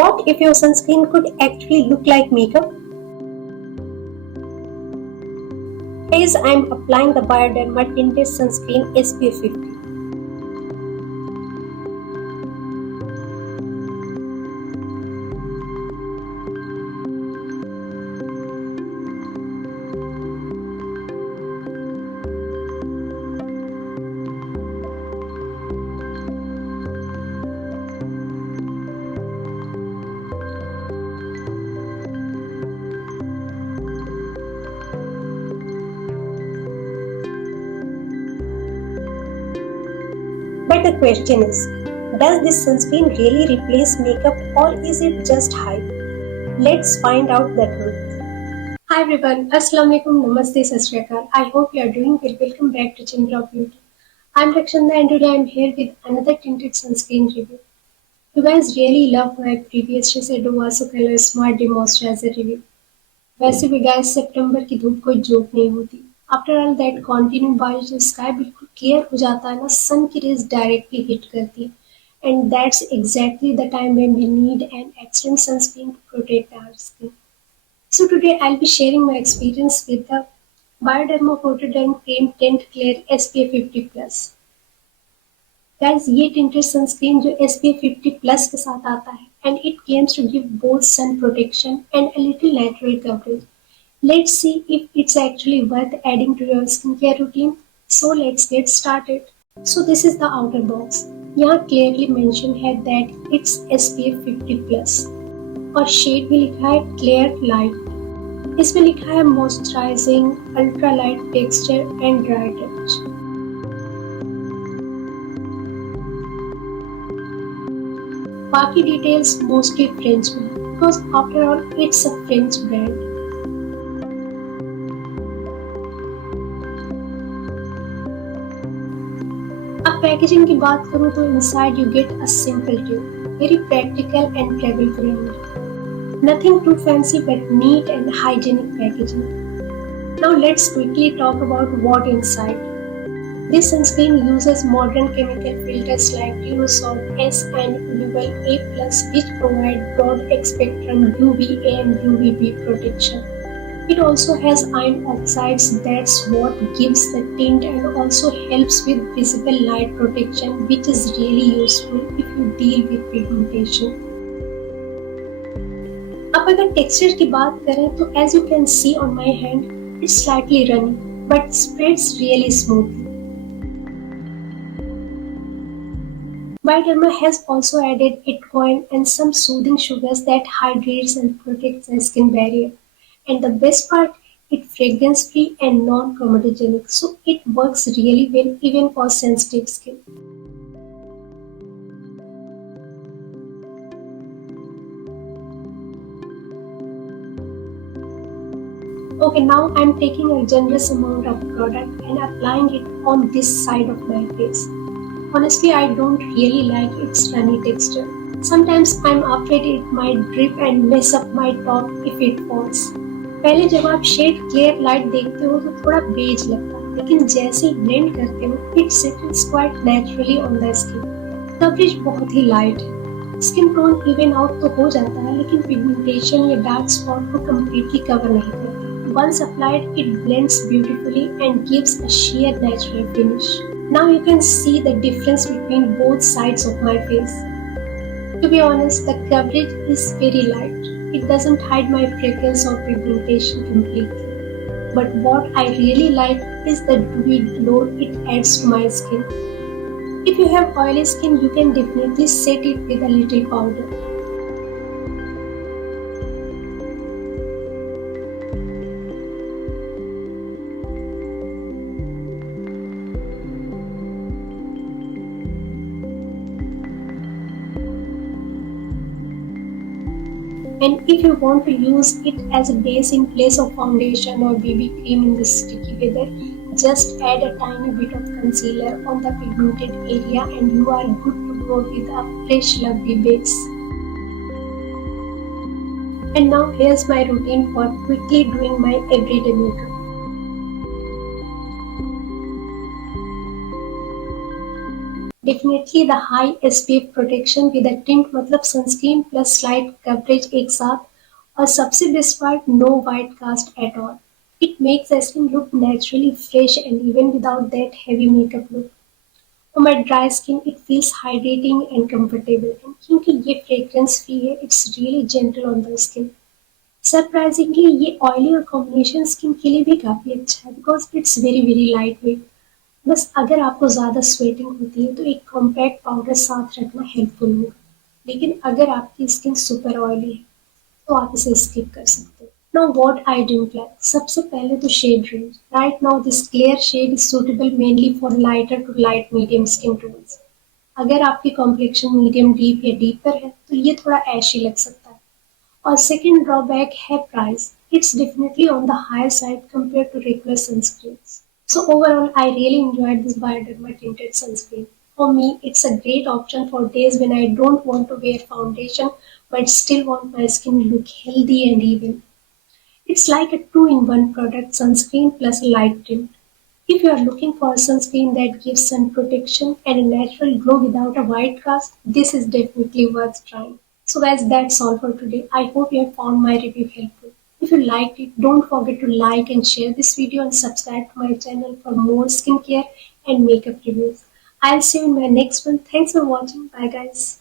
What if your sunscreen could actually look like makeup? Guys, I'm applying the Bioderma Tinted Sunscreen SPF 50. But the question is, does this sunscreen really replace makeup or is it just hype? Let's find out the truth. Hi everyone, Assalamu alaikum, Namaste, Sat Shri Akal. I hope you are doing well. Welcome back to Chamber of Beauty. I'm Rakshanda and today I'm here with another tinted sunscreen review. You guys really loved my previous Shiseido Vasocolor Smart Day Moisturizer review. वैसे भी guys सितंबर की धूप कोई joke नहीं होती. After all that continue बारिश जब sky बिल्कुल क्लियर हो जाता है ना, सन की रेज डायरेक्टली हिट करती है and that's exactly the time when we need an extreme sunscreen to protect our skin. So today I'll be sharing my experience with the Bioderma Photoderm Cream Tint Clear SPF 50+. Guys, ये tinted sunscreen जो SPF 50+ के साथ आता है and it claims to give both sun protection and a little natural coverage. Let's see if it's actually worth adding to your skincare routine. So let's get started. So this is the outer box. यहाँ clearly mentioned है that it's SPF 50+ और shade भी लिखा है clear light. इसमें लिखा है moisturising, ultra light texture and dry touch. बाकी डिटेल्स मोस्टली फ्रेंच में because after all it's a French brand. अब पैकेजिंग की बात करूं तो inside you get a simple tube, very practical and travel friendly. Nothing too fancy but neat and hygienic packaging. Now let's quickly talk about what inside. This sunscreen uses modern chemical filters like Durosol S and Unisol A+, which provide broad spectrum UVA and UVB protection. It also has iron oxides, that's what gives the tint and also helps with visible light protection, which is really useful if you deal with pigmentation. अब अगर texture की बात करें तो as you can see on my hand it's slightly runny but spreads really smoothly. Bioderma has also added Itcoin and some soothing sugars that hydrates and protects the skin barrier. And the best part, it's fragrance free and non-comedogenic, so it works really well even for sensitive skin. Okay, now I'm taking a generous amount of product and applying it on this side of my face. Honestly, I don't really like its runny texture. Sometimes I'm afraid it might drip and mess up my top if it falls. पहले जब आप shade clear light देखते हो तो थोड़ा beige लगता है, लेकिन जैसे ही ब्लेंड करते हो it settles quite naturally on the skin. Coverage बहुत ही लाइट है. स्किन टोन इवन आउट तो हो जाता है लेकिन पिगमेंटेशन या डार्क स्पॉट को कम्प्लीटली कवर नहीं करता. Once applied, it blends beautifully and gives a sheer natural finish. Now you can see the difference between both sides of my face. To be honest, the coverage is very light. It doesn't hide my freckles or pigmentation completely. But what I really like is the dewy glow it adds to my skin. If you have oily skin, you can definitely set it with a little powder. And if you want to use it as a base in place of foundation or BB cream in this sticky weather, just add a tiny bit of concealer on the pigmented area and you are good to go with a fresh lovely base. And now here's my routine for quickly doing my everyday makeup. Definitely the high SPF protection with a tint मतलब sunscreen plus slight coverage एक साथ और सबसे best part no white cast at all. It makes the skin look naturally fresh and even without that heavy makeup look. For my dry skin it feels hydrating and comfortable and क्योंकि ये fragrance free है it's really gentle on the skin. Surprisingly ये oily और combination skin के लिए भी काफी अच्छा है because it's very lightweight. बस अगर आपको ज़्यादा स्वेटिंग होती है तो एक कॉम्पैक्ट पाउडर साथ रखना हेल्पफुल होगा लेकिन अगर आपकी स्किन सुपर ऑयली है तो आप इसे स्किप कर सकते हो। Now what I do like सबसे पहले तो shade range right now this clear shade is suitable mainly for lighter to light medium skin tones. अगर आपकी कॉम्प्लेक्शन मीडियम डीप या डीपर है तो ये थोड़ा ऐशी लग सकता है। और सेकंड ड्रॉबैक है price it's definitely on the higher side compare to regular sunscreens. So overall, I really enjoyed this Bioderma tinted sunscreen. For me, it's a great option for days when I don't want to wear foundation but still want my skin to look healthy and even. It's like a two-in-one product, sunscreen plus a light tint. If you are looking for a sunscreen that gives sun protection and a natural glow without a white cast, this is definitely worth trying. So guys, that's all for today. I hope you have found my review helpful. If you liked it, don't forget to like and share this video and subscribe to my channel for more skincare and makeup reviews. I'll see you in my next one. Thanks for watching. Bye guys.